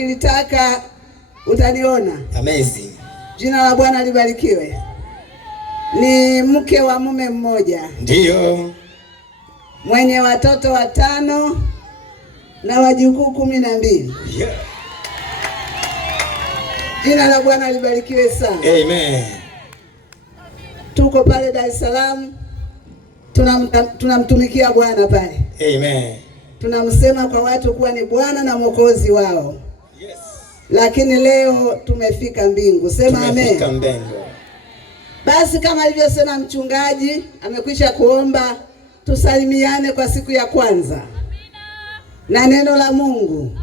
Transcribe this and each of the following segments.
Nilitaka utaniona. Amazing. Jina la Bwana libarikiwe. Ni mke wa mume mmoja. Ndiyo. Mwenye watoto 5 na wajukuu 12. Yeah. Jina la Bwana libarikiwe sana. Amen. Tuko pale Dar es Salaam. Tunamtumikia Bwana pale. Amen. Tunamsema kwa watu kuwa ni Bwana na Mwokozi wao. Yes. Lakini leo tumefika mbingu. Sema amen. Tumefika mbingu. Basi kama alivyosema mchungaji, amekwisha kuomba tusalimiane kwa siku ya kwanza. Na neno la Mungu.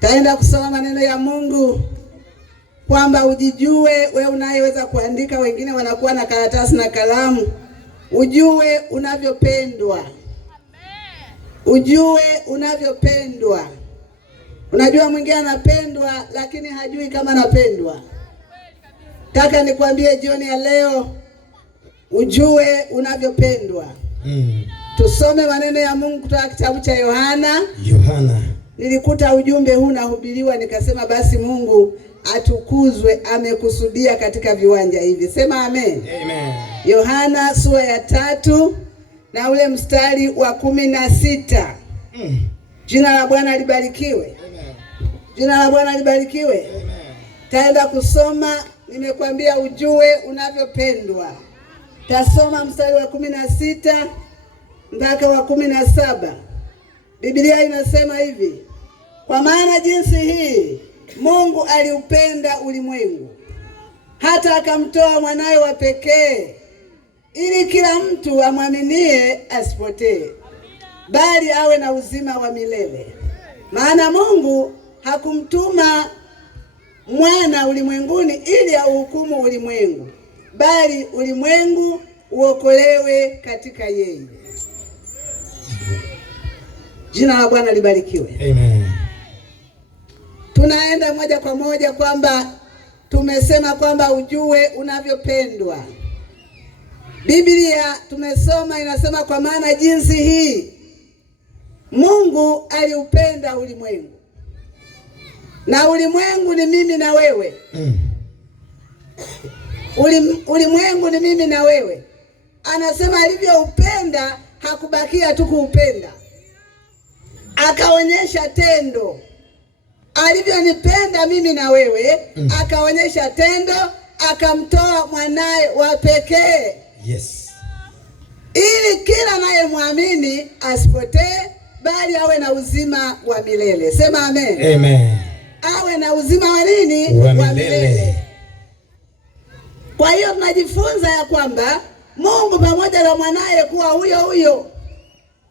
Taenda kusoma maneno ya Mungu kwamba ujijue wewe unayeweza kuandika, wengine wanakuwa na karatasi na kalamu. Ujue unavyopendwa. Ujue unavyopendwa. Unajua mwingine anapendwa lakini hajui kama anapendwa. Nataka nikwambie jioni ya leo ujue unavyopendwa. Tusome maneno ya Mungu kutoka kitabu cha Yohana. Nilikuta ujumbe huu nahubiriwa nikasema basi Mungu atukuzwe, amekusudia katika viwanja hivi. Sema amen. Amen. Yohana sura ya 3 na ule mstari wa 16. Jina la Bwana libarikiwe. Amen. Jina la Bwana libarikiwe. Amen. Taenda kusoma, nimekwambia ujue unavyopendwa. Tasoma mstari wa 16 mpaka wa 17. Biblia inasema hivi: kwa maana jinsi hii Mungu aliupenda ulimwengu hata akamtoa mwanawe wa pekee, ili kila mtu amwaminie asipotee, bali awe na uzima wa milele. Maana Mungu hakumtuma mwana ulimwenguni ili auhukumu ulimwengu, bali ulimwengu uokolewe katika yeye. Jina la Bwana libarikiwe. Amen. Tunaenda moja kwa moja kwamba tumesema kwamba ujue unavyopendwa. Biblia tumesoma inasema kwa maana jinsi hii Mungu aliupenda ulimwengu. Na ulimwengu ni mimi na wewe. Ulimwengu ni mimi na wewe. Anasema alivyoupenda hakubakia tu kuupenda, akaonyesha tendo. Alivyonipenda mimi na wewe, akaonyesha tendo, akamtoa mwanae wa pekee. Yes. Ili kila anayemwamini asipotee, bali awe na uzima wa milele. Sema amen. Amen. Awe na uzima wa nini? Wa milele. Kwa hiyo tunajifunza ya kwamba Mungu pamoja na mwanae kuwa huyo huyo,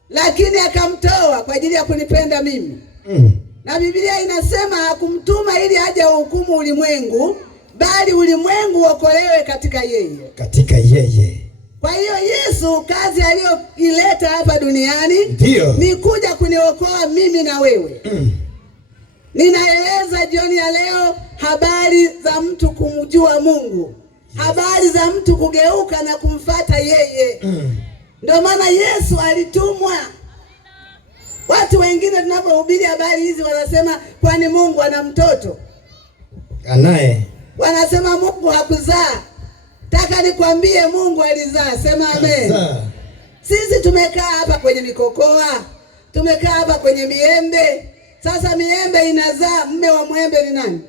lakini akamtoa kwa ajili ya kunipenda mimi. Na Biblia inasema hakumtuma ili aje uhukumu ulimwengu, bali ulimwengu uokolewe katika yeye. Katika yeye. Kwa hiyo Yesu kazi aliyoileta hapa duniani ni kuja kuniokoa mimi na wewe. Ninaeleza jioni ya leo habari za mtu kumjua Mungu. Habari za mtu kugeuka na kumfuata yeye. Ndio maana Yesu alitumwa. Watu wengine tunapohubiri habari hizi wanasema kwani Mungu ana mtoto? Anaye. Wanasema Mungu hakuzaa. Taka nikwambie Mungu alizaa. Sema amen. Sisi tumekaa hapa kwenye mikokoa, tumekaa hapa kwenye miembe. Sasa miembe inazaa, mume wa mwembe ni nani?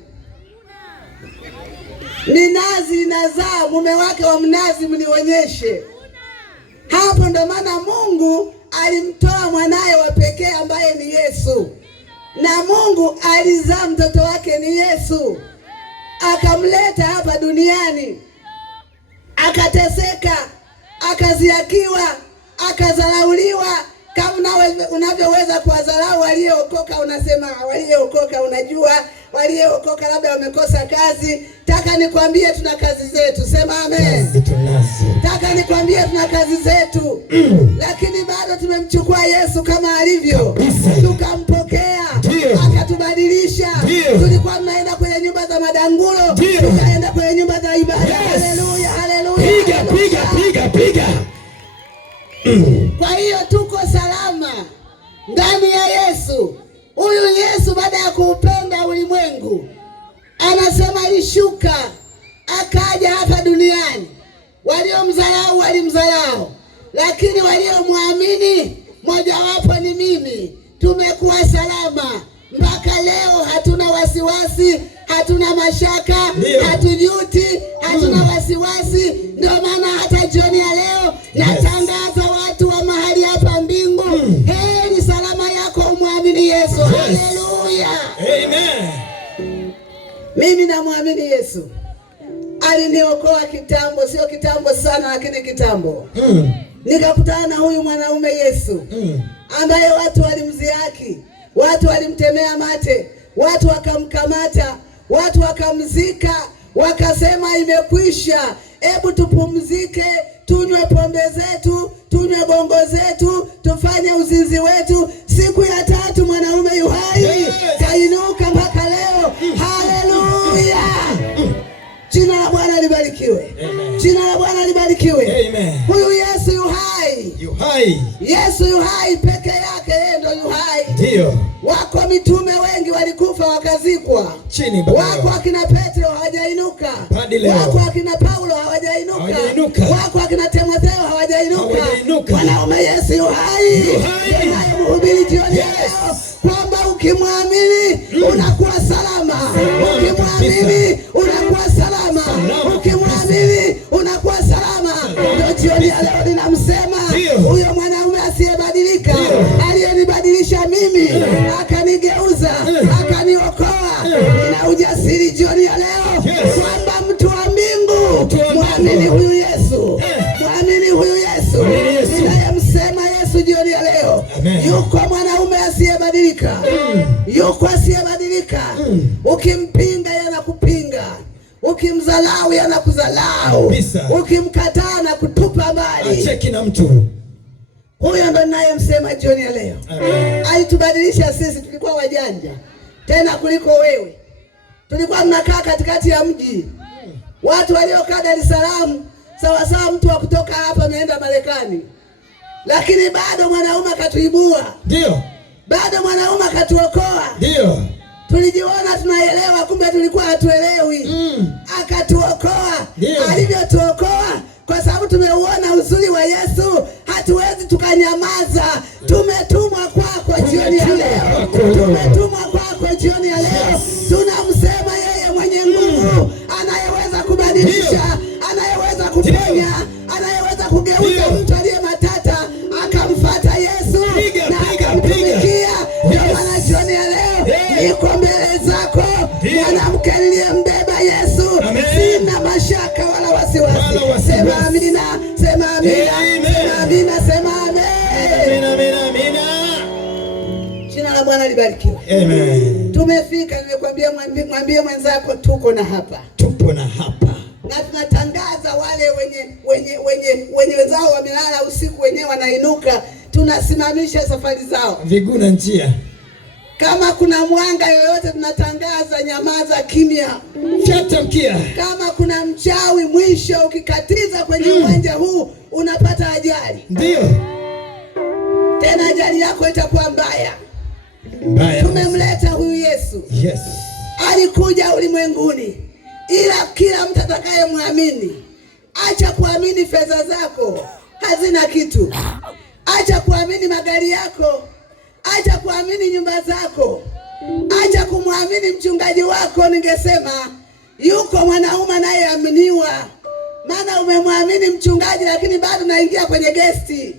Minazi inazaa, mume wake wa mnazi mnionyeshe. Hapo ndo maana Mungu alimtoa mwanae wa pekee ambaye ni Yesu. Na Mungu alizaa mtoto wake ni Yesu. Akamleta hapa duniani. Akateseka, akaziakiwa, akadharauliwa. Kama unavyoweza kuwadharau waliokoka, unasema waliokoka, unajua waliokoka labda wamekosa kazi. Taka nikwambie tuna kazi zetu. Sema amen. Taka nikwambie tuna kazi zetu. Lakini bado tumemchukua Yesu kama alivyo. Tukampokea, akatubadilisha. Tulikuwa tunaenda kwenye nyumba za madangulo, tukaenda kwenye nyumba za ibada. Haleluya, haleluya. Piga. Kwa hiyo tuko salama ndani ya Yesu. Huyu Yesu baada ya kuupenda ulimwengu, anasema alishuka akaja hapa duniani. Waliomdharau walimdharau, lakini waliomwamini, mojawapo ni mimi, tumekuwa salama mpaka leo. Hatuna wasiwasi, hatuna mashaka, hatujuti, hatuna wasiwasi. Ndio maana hata jioni ya leo natangaza watu wa mahali hapa mbingu, heri salama yako umwamini Yesu. Haleluya, amen. Mimi namwamini Yesu. Aliniokoa kitambo, sio kitambo sana, lakini kitambo. Nikakutana na huyu mwanaume Yesu ambaye watu walimdhihaki, watu walimtemea mate, watu wakamkamata, watu wakamzika, wakasema imekwisha, hebu tupumzike, tunywe pombe zetu, tunywe bongo zetu, tufanye uzinzi wetu. Siku ya tatu mwanaume yuhai, kainuka mpaka leo. Haleluya! Jina la Bwana libarikiwe. Jina la Bwana libarikiwe. Amen. Huyu Yesu yuhai. Yuhai. Yesu yuhai peke yake, yeye ndo yuhai. Ndio. Wako mitume wengi walikufa wakazikwa. Chini baba. Wako akina Petro hawajainuka. Wako akina Paulo hawajainuka. Wako akina Timotheo hawajainuka. Mwanaume Yesu yuhai. Mhubiri jioni leo kwamba ukimwamini unakuwa salama. Ukimwamini unakuwa salama. Ukimwamini unakuwa salama. Ndio jioni ya leo ninamsema huyo mwanaume asiyebadilika, aliyenibadilisha mimi, akanigeuza, akaniokoa. Nina ujasiri jioni ya leo kwamba mtu wa mbingu, mwamini huyu Yesu. Mwamini huyu Yesu. Ninayemsema Yesu jioni ya leo, yuko mwanaume asiyebadilika. Yuko asiyebadilika. Ukimpinga yanakupinga, ukimdharau yanakudharau, ukimkataa na kutupa mbali. Acheki na mtu. Huyo ndo ninayemsema jioni ya leo. Alitubadilisha sisi, tulikuwa wajanja tena kuliko wewe. Tulikuwa tunakaa katikati ya mji. Watu waliokaa Dar es Salaam sawa sawa mtu wa kutoka hapa ameenda Marekani. Lakini bado mwanaume akatuibua. Ndio. Bado mwanaume akatuokoa. Ndio. Tulijiona tunaelewa, kumbe tulikuwa hatuelewi. Akatuokoa. Alivyotuokoa, kwa sababu tumeuona uzuri wa Yesu, hatuwezi tukanyamaza. Tumetumwa kwako jioni ya leo. Tumetumwa kwako jioni ya leo. Tunamsema yeye mwenye nguvu, anayeweza kubadilisha, anayeweza kuponya, anayeweza kugeuza mtu aliye matata akamfuata Yesu na akamtumikia. Ndio maana jioni ya leo niko mbele zako, mwanamke niliyembeba Yesu. Sina mashaka wala wasiwasi. Sema amina, sema amina, sema amina, sema amina. Jina la Bwana libarikiwe. Amen. Tumefika, nimekwambia mwambie mwenzako tuko na hapa. Tupo na hapa. Na tunatangaza wale wenye wenzao wamelala usiku, wenyewe wanainuka, tunasimamisha safari zao. Viguna njia. Kama kuna mwanga yoyote tunatangaza nyamaza, kimya. Fyata mkia. Kama kuna mchawi, mwisho ukikatiza kwenye uwanja huu unapata ajali. Ndio. Tena ajali yako itakuwa mbaya. Mbaya. Tumemleta huyu Yesu. Yes. Alikuja ulimwenguni ila kila mtu atakayemwamini. Acha kuamini fedha zako, hazina kitu. Acha kuamini magari yako. Acha kuamini nyumba zako. Acha kumwamini mchungaji wako. Ningesema yuko mwanaume anayeaminiwa. Maana umemwamini mchungaji lakini bado naingia kwenye gesti.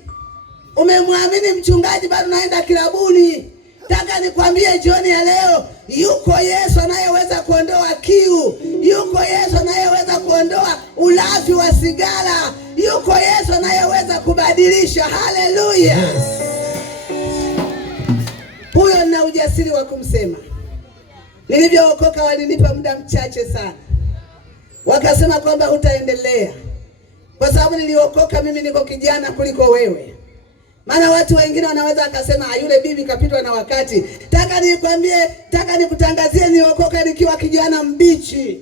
Umemwamini mchungaji bado naenda kilabuni. Nataka nikwambie jioni ya leo, yuko Yesu anayeweza kuondoa kiu. Yuko Yesu anayeweza kuondoa ulafi wa sigara. Yuko Yesu anayeweza kubadilisha. Haleluya. Huyo nina ujasiri wa kumsema. Nilivyookoka walinipa muda mchache sana. Wakasema kwamba hutaendelea. Kwa sababu niliokoka mimi niko kijana kuliko wewe. Maana watu wengine wanaweza akasema yule bibi kapitwa na wakati. Taka nikutangazie niliokoka nikiwa kijana mbichi.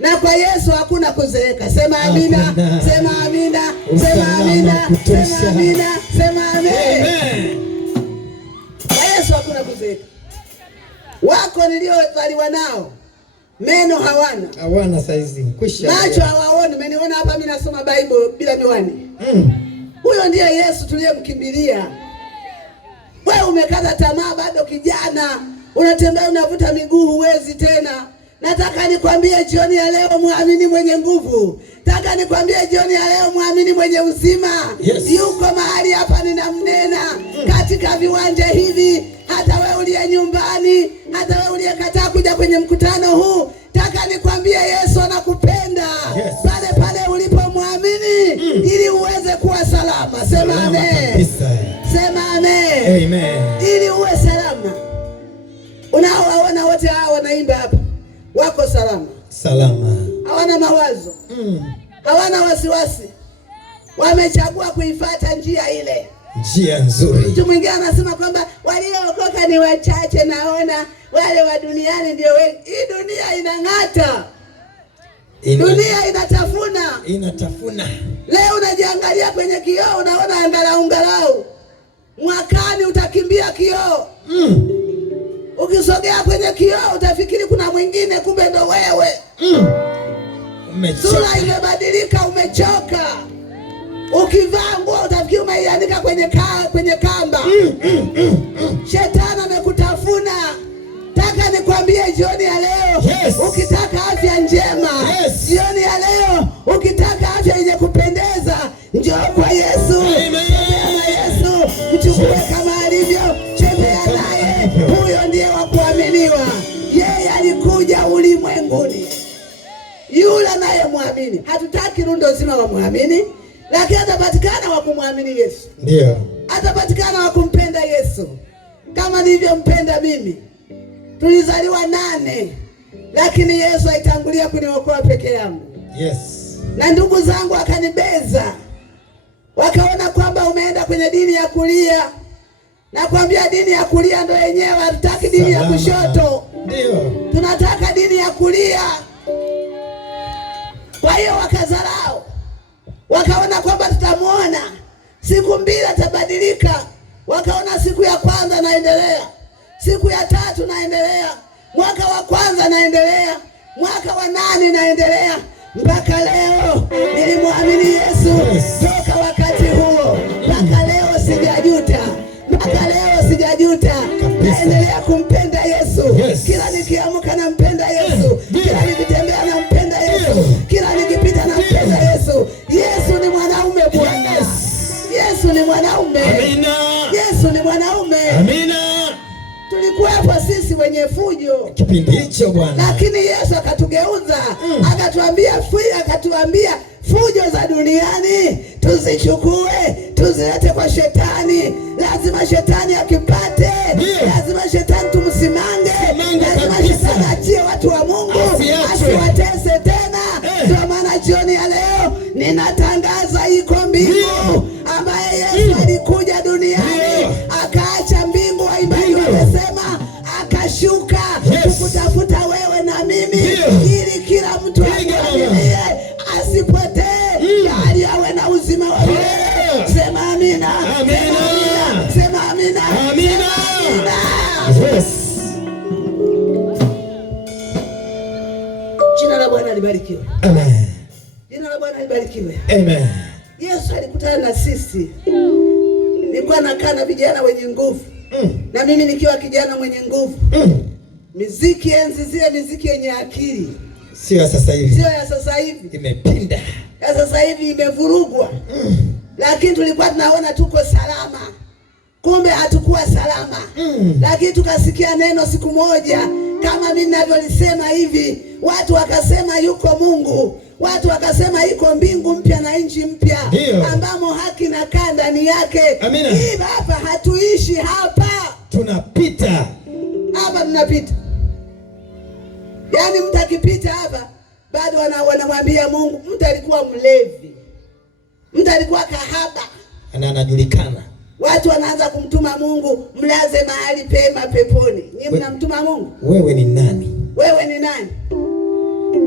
Na kwa Yesu hakuna kuzeeka. Sema amina, sema amina, sema amina, sema amina, sema amina. Kwa Yesu hakuna kuzeeka. Wako niliozaliwa nao meno hawana saizi, kwisha macho hawaoni. Umeniona hapa mimi nasoma Bible bila miwani. Huyo ndiye Yesu tuliyemkimbilia. Wewe umekata tamaa, bado kijana, unatembea unavuta miguu, huwezi tena. Nataka nikwambie jioni ya leo, muamini mwenye nguvu. Nataka nikwambie jioni ya leo, muamini mwenye uzima. Yes. Yuko mahali hapa ninamnena katika viwanja hivi. Hata wewe uliye nyumbani, hata wewe uliyekataa kuja kwenye mkutano huu, nataka nikwambie Yesu anakupenda. Yes. Pale pale ulipomwamini ili uweze kuwa salama. Sema amen. Sema amen. Amen. Ili uwe salama. Unaowaona wote hao wanaimba hapa, wako salama. Salama. Hawana mawazo. Hawana wasiwasi. Wamechagua kuifuata njia ile. Njia nzuri. Mtu mwingine anasema kwamba waliookoka ni wachache, naona wale wa duniani ndio wengi. Hii dunia inang'ata. Dunia inatafuna. Leo unajiangalia kwenye kioo unaona angalau. Mwakani utakimbia kioo. Ukisogea kwenye kioo utafikiri kuna mwingine, kumbe ndo wewe. Sura imebadilika, umechoka. Ukivaa nguo utafikiri umeianika kwenye kamba. Shetani amekutafuna. Taka nikwambie jioni ya leo, yes. Ukitaka afya njema, yes. Jioni ya leo ukitaka afya yenye kupendeza, njoo kwa Yesu. Amen. Yesu mchukue kama alivyo, tembea naye. Huyo ndiye wa kuaminiwa. Yeye alikuja ulimwenguni. Yule anayemwamini. Hatutaki rundo zima wa muamini, lakini atapatikana wa kumwamini Yesu. Ndio. Atapatikana wa kumpenda Yesu. Kama nilivyompenda mimi. Tulizaliwa 8, lakini Yesu aitangulia kuniokoa peke yangu. Yes. Na ndugu zangu akanibeza. Wakaona kwamba umeenda kwenye dini ya kulia. Na kuambia dini ya kulia ndio yenyewe, hatutaki dini ya kushoto. Ndio. Tunataka dini ya kulia. Kwa hiyo wakazarau. Wakaona kwamba tutamuona siku 2 atabadilika. Wakaona siku ya kwanza naendelea, siku ya 3 naendelea, mwaka wa kwanza naendelea, mwaka wa 8 naendelea, mpaka leo nilimwamini Yesu. Toka wakati huo mpaka leo sijajuta. Mpaka leo sijajuta. Naendelea kumpenda Yesu. Yes. Kila nikiamka nampenda Yesu. Kila nikitembea nampenda Yesu. Kila nikipita nampenda Yesu. Yesu ni mwanaume Bwana. Yes. Yesu ni mwanaume. Amina. Yesu ni mwanaume. Amina. Tulikuwepo sisi wenye fujo kipindi hicho Bwana, lakini Yesu akatugeuza. Akatuambia fujo za duniani tuzichukue, tuzilete kwa shetani. Lazima shetani akipate. Lazima shetani tumsimange. Lazima shetani achie watu wa Mungu, asiwatese tena. Ndio maana jioni ya leo ninatangaza iko mbingu ambaye Yesu alikuja duniani, akaacha mbingu, waimbaji wamesema, akashuka kukutafuta wewe na mimi, ili kila mtu amwaminie asipotee, bali awe na uzima wa milele. Sema amina. Sema amina. Amina. Yes. Jina la Bwana libarikiwe. Amen. Jina la Bwana libarikiwe. Amen. Yesu alikutana na sisi. Nilikuwa nakaa na vijana wenye nguvu. Na mimi nikiwa kijana mwenye nguvu. Miziki enzi zile, miziki yenye akili. Sio ya sasa hivi. Sio ya sasa hivi. Imepinda. Ya sasa hivi imevurugwa. Lakini tulikuwa tunaona tuko salama. Kumbe hatukuwa salama. Lakini tukasikia neno siku moja, kama mimi ninavyolisema hivi, watu wakasema yuko Mungu. Watu wakasema iko mbingu mpya na nchi mpya ambamo haki na kaa ndani yake. Amina. Hivi hapa hatuishi hapa. Tunapita. Hapa tunapita. Yaani mtu akipita hapa bado wanamwambia Mungu, mtu alikuwa mlevi. Mtu alikuwa kahaba. Anajulikana. Watu wanaanza kumtuma Mungu, mlaze mahali pema peponi. Nyinyi mnamtuma Mungu? Wewe ni nani? Wewe ni nani?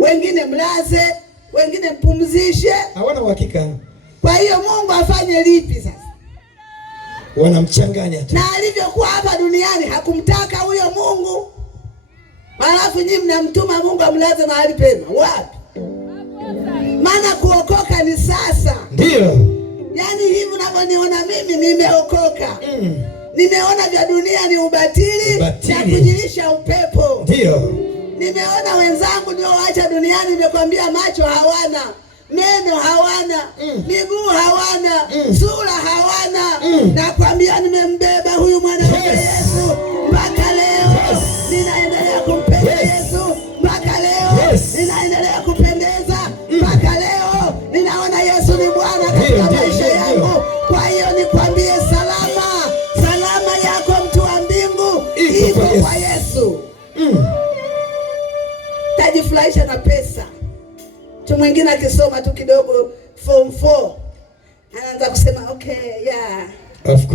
Wengine mlaze, wengine mpumzishe. Hawana uhakika. Kwa hiyo Mungu afanye lipi sasa? Wanamchanganya tu. Na alivyokuwa hapa duniani hakumtaka huyo Mungu. Alafu nyinyi mnamtuma Mungu amlaze mahali pema. Wapi? Maana kuokoka ni sasa. Ndio. Yaani hivi unavyoniona mimi nimeokoka. Nimeona vya dunia ni ubatili na kujilisha upepo. Ndio. Nimeona wenzangu ndio waacha duniani, nimekwambia macho hawana, meno hawana, miguu hawana, sura hawana. Nakwambia nimembeba huyu mwanaume Yesu mpaka leo. Ninaendelea kumpenda Yesu mpaka leo. Ninaendelea kupendeza mpaka leo. Ninaona Yesu ni Bwana katika maisha yangu. Kwa hiyo nikwambie salama yako mtu wa mbingu iko kwa Yesu. Tajifurahisha na pesa. Mtu mwingine akisoma tu kidogo form 4 anaanza kusema okay, yeah, of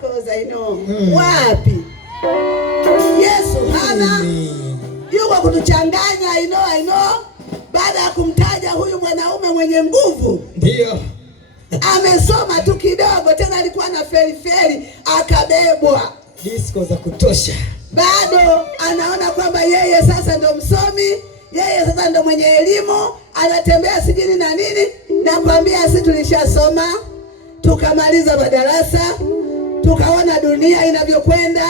course I know. Wapi? Yesu hana yuko kutuchanganya. I know. Baada ya kumtaja huyu mwanaume mwenye nguvu, ndio amesoma tu kidogo, tena alikuwa na feri akabebwa disco za kutosha. Bado anaona kwamba yeye sasa ndo msomi, yeye sasa ndo mwenye elimu, anatembea sijini na nini. Nakwambia sisi tulishasoma, tukamaliza madarasa, tukaona dunia inavyokwenda,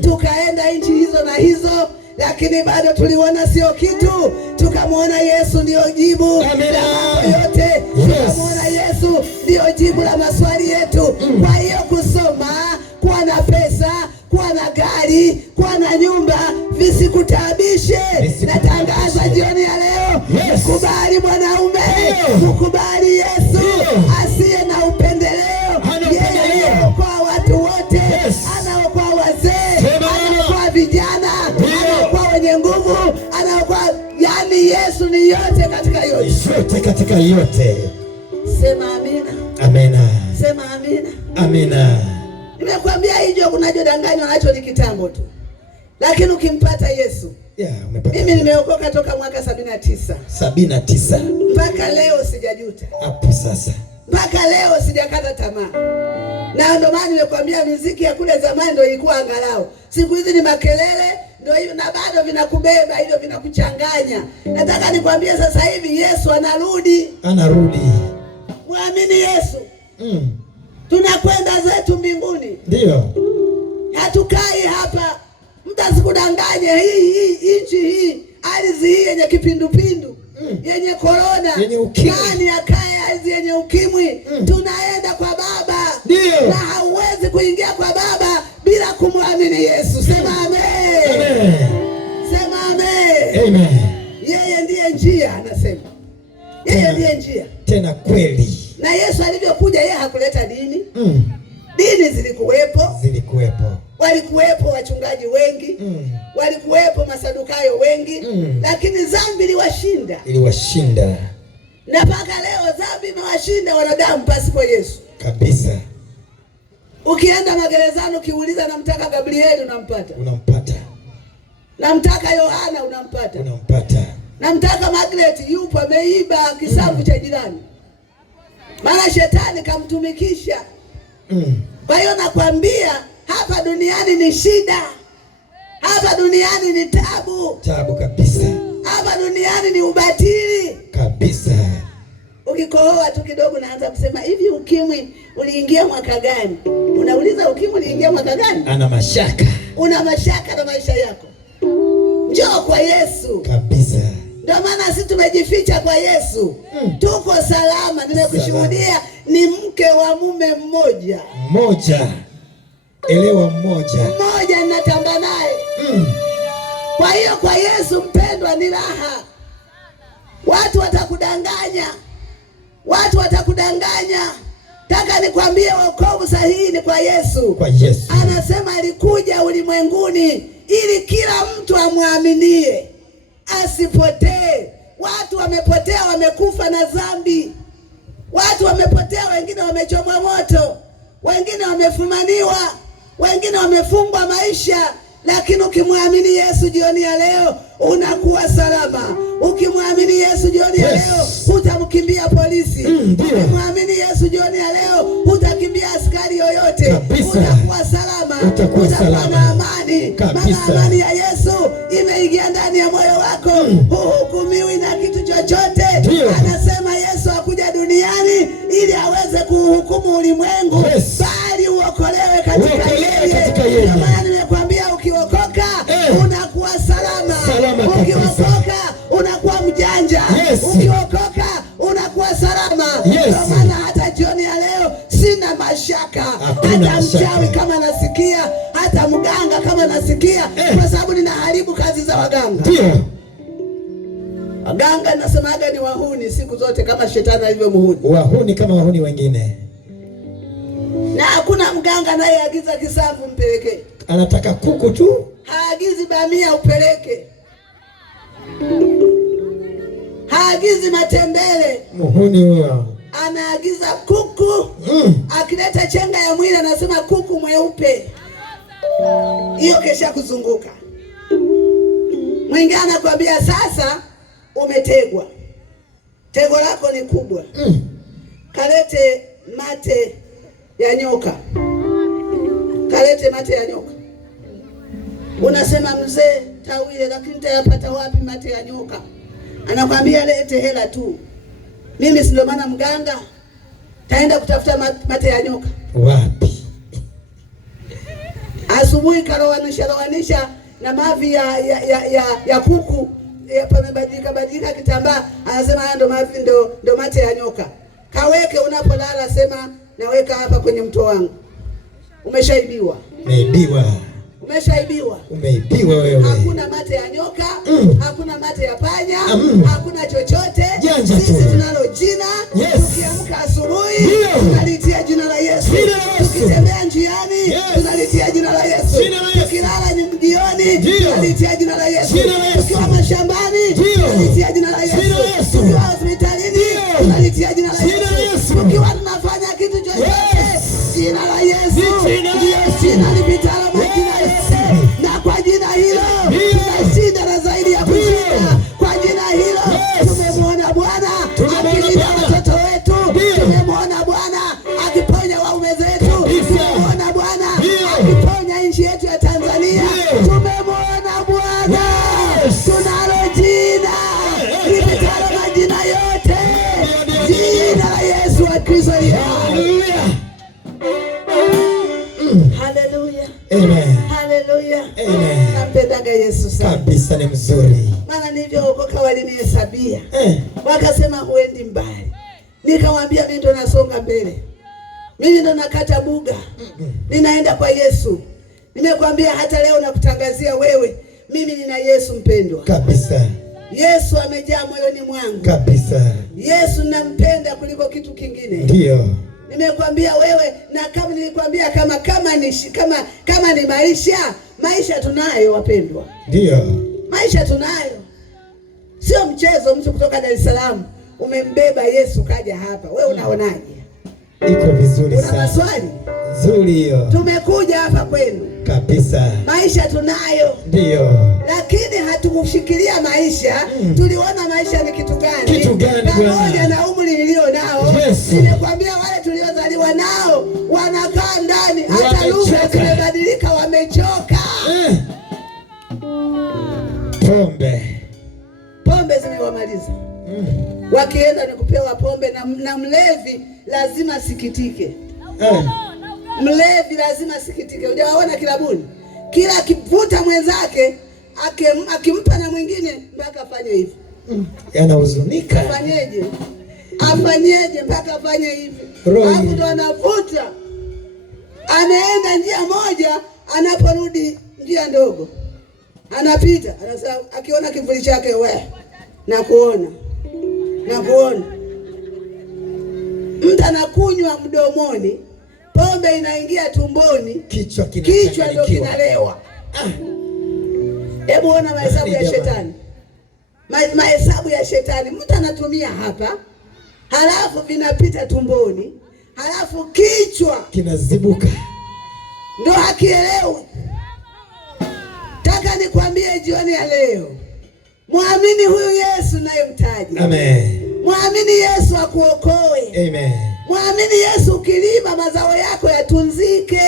tukaenda nchi hizo na hizo, lakini bado tuliona sio kitu. Tukamwona Yesu ndio jibu la mambo yote. Tukamwona Yesu ndio jibu la maswali yetu. Kwa hiyo kusoma, kuwa na pesa, kuwa na gari, kuwa na nyumba visikutabishe. Natangaza jioni ya leo, mkubali mwanaume, mkubali Yesu asiye na upendeleo. Yeye anaokoa watu wote, anaokoa wazee, anaokoa vijana, anaokoa wenye nguvu, anaokoa, yani Yesu ni yote katika yote. Yote katika yote. Sema amina. Amina. Sema amina. Amina. Nimekwambia hicho kunajodanganywa nacho ni kitambo tu. Lakini ukimpata Yesu. Umepata. Mimi nimeokoka toka mwaka 79. Mpaka leo sijajuta. Hapo sasa. Mpaka leo sijakata tamaa. Na ndio maana nimekwambia muziki ya kule zamani ndio ilikuwa angalau. Siku hizi ni makelele ndio hiyo, na bado vinakubeba hivyo, vinakuchanganya. Nataka nikwambie sasa hivi Yesu anarudi. Muamini Yesu. Tunakwenda zetu mbinguni. Ndio. Hatukai hapa. Mtu asikudanganye, hii nchi hii, ardhi hii yenye kipindupindu, yenye corona, nani akae ardhi yenye ukimwi? Tunaenda kwa Baba. Ndio. Na hauwezi kuingia kwa Baba bila kumwamini Yesu. Sema amen. Amen. Sema amen. Amen. Yeye ndiye njia, anasema. Yeye ndiye njia. Tena kweli. Na Yesu alivyokuja yeye hakuleta dini. Dini zilikuwepo. Walikuwepo wachungaji wengi. Walikuwepo Masadukayo wengi. Lakini dhambi iliwashinda. Na mpaka leo dhambi imewashinda wanadamu pasipo Yesu. Kabisa. Ukienda magerezani ukiuliza namtaka Gabrieli unampata. Namtaka Yohana unampata. Namtaka Margaret yupo ameiba kisamvu cha jirani. Maana shetani kamtumikisha. Kwa hiyo nakwambia hapa duniani ni shida. Hapa duniani ni tabu kabisa. Hapa duniani ni ubatili kabisa. Ukikohoa tu kidogo naanza kusema hivi, ukimwi uliingia mwaka gani? Unauliza ukimwi uliingia mwaka gani? Ana mashaka. Una mashaka na maisha yako. Njoo kwa Yesu. Kabisa. Ndio maana sisi tumejificha kwa Yesu. Tuko salama. Nimekushuhudia ni mke wa mume mmoja. Elewa mmoja ninatamba naye. Kwa hiyo kwa Yesu mpendwa ni raha. Watu watakudanganya. Taka nikwambie wokovu sahihi ni kwa Yesu. Anasema alikuja ulimwenguni ili kila mtu amwaminie asipotee. Watu wamepotea, wamekufa na dhambi. Watu wamepotea, wengine wamechomwa moto, wengine wamefumaniwa, wengine wamefungwa maisha. Lakini ukimwamini Yesu jioni ya leo unakuwa salama. Ukimwamini Yesu jioni ya leo hutamkimbia polisi. Ukimwamini Yesu jioni ya leo hutakimbia askari yoyote. yote, utakuwa salama, utakuwa na amani. Maana amani ya Yesu imeingia ndani ya moyo wako. Huhukumiwi na kitu chochote. Anasema Yesu hakuja duniani ili aweze kuhukumu ulimwengu, bali uokolewe katika yeye. Ndio maana nimekwambia ukiokoka unakuwa salama. Ukiokoka unakuwa mjanja. Ukiokoka unakuwa salama. Ndio maana hata jioni ya leo sina mashaka. Hata mchawi kama nasikia, hata mganga kama nasikia, kwa sababu ninaharibu kazi za waganga. Waganga nasemaga ni wahuni siku zote, kama shetani alivyo muhuni. Wahuni kama wahuni wengine. Na hakuna mganga anayeagiza kisamvu mpeleke. Anataka kuku tu. Haagizi bamia upeleke. Haagizi matembele. Muhuni huyo. Anaagiza kuku. Akileta chenga ya mwili anasema kuku mweupe. Hiyo kesha kuzunguka. Mwingine anakuambia sasa umetegwa. Tego lako ni kubwa. Kalete mate ya nyoka. Kalete mate ya nyoka. Unasema mzee tawile, lakini nitayapata wapi mate ya nyoka? Anakwambia lete hela tu. Mimi si ndo maana mganga, taenda kutafuta mate ya nyoka wapi? Asubuhi karowanisha na mavi ya kuku pamebadilika kitambaa, anasema haya ndo mavi, ndo mate ya nyoka. Kaweke unapolala, sema naweka hapa kwenye mto wangu. Umeshaibiwa. Umeibiwa wewe. Hakuna mate ya nyoka, hakuna mate ya panya, hakuna chochote. Sisi tunalo jina. Tukiamka asubuhi tunalitia jina la Yesu. Tukitembea njiani tunalitia jina la Yesu. Tukilala jioni tunalitia jina la Yesu. Tukiwa mashambani tunalitia jina la Yesu. Tukiwa hospitalini tunalitia jina la Yesu. Tukiwa tunafanya kitu chochote, jina la Yesu ndio jina lipitalo majina yote. Na kwa jina hilo tunashinda na zaidi ya kushinda. Kwa jina hilo tumemwona Bwana akilinda watoto wetu. Tumemwona Bwana akiponya waume zetu. Tumemwona Bwana akiponya nchi yetu ya Tanzania. Tumemwona Bwana. Tunalo jina lipitalo majina yote, jina la Yesu wa Kristo. Haleluya. Amen. Haleluya. Amen. Nampendaga Yesu sana. Kabisa, ni mzuri. Maana nilivyookoka walinihesabia. Wakasema huendi mbali. Nikamwambia mimi ndo nasonga mbele. Mimi ndo nakata buga. Ninaenda kwa Yesu. Nimekwambia hata leo nakutangazia wewe, mimi nina Yesu mpendwa. Kabisa. Yesu amejaa moyoni mwangu. Kabisa. Yesu nampenda kuliko kitu kingine. Ndio. Nimekwambia wewe, na kama nilikwambia kama ni maisha tunayo wapendwa. Ndio. Maisha tunayo. Sio mchezo. Mtu kutoka Dar es Salaam umembeba Yesu kaja hapa. Wewe unaonaje? Iko vizuri sana. Una maswali? Nzuri hiyo. Tumekuja hapa kwenu. Kabisa. Maisha tunayo. Ndio. Lakini hatukushikilia maisha. Tuliona maisha ni kitu gani? Kitu gani bwana? Pamoja na umri nilio nao. Nimekwambia wale tuliozaliwa nao wanakaa ndani. Hata lugha zimebadilika, wamechoka. Pombe zimewamaliza. Wakienda ni kupewa pombe, na mlevi lazima sikitike. Mlevi lazima sikitike. Hujawaona kilabuni? Kila akivuta mwenzake akimpa na mwingine mpaka afanye hivi. Anahuzunika. Afanyeje mpaka afanye hivi? Hapo ndo anavuta. Anaenda njia moja, anaporudi njia ndogo. Anapita, anasema akiona kivuli chake, we nakuona. Mtu anakunywa mdomoni, pombe inaingia tumboni, kichwa ndio kinalewa. Hebu ona mahesabu ya shetani. Mahesabu ya shetani. Mtu anatumia hapa, halafu vinapita tumboni, halafu kichwa kinazibuka. Ndio hakielewi. Taka nikwambie jioni ya leo, muamini huyu Yesu naye mtaji. Amen. Muamini Yesu akuokoe. Amen. Mwamini Yesu, ukilima mazao yako yatunzike.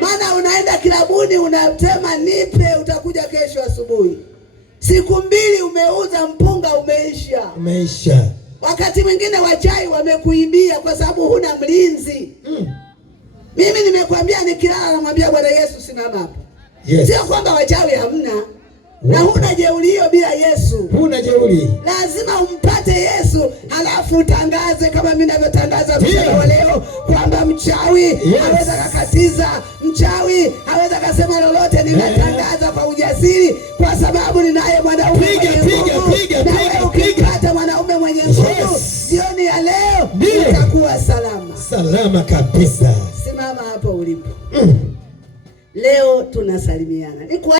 Maana unaenda kilabuni unasema nipe, utakuja kesho asubuhi. Siku 2 umeuza, mpunga umeisha. Wakati mwingine wachai wamekuibia kwa sababu huna mlinzi. Mimi nimekwambia nikilala namwambia Bwana Yesu simama hapa. Sio kwamba wachawi hamna. Na huna jeuri hiyo bila Yesu. Huna jeuri. Lazima umpate Yesu, halafu utangaze kama mimi ninavyotangaza mchana wa leo kwamba mchawi haweza kukatiza, mchawi haweza kusema lolote. Ninatangaza kwa ujasiri kwa sababu ninaye mwanaume mwenye nguvu. Na wewe ukipata mwanaume mwenye nguvu, jioni ya leo utakuwa salama. Salama kabisa. Simama hapo ulipo. Leo tunasalimiana.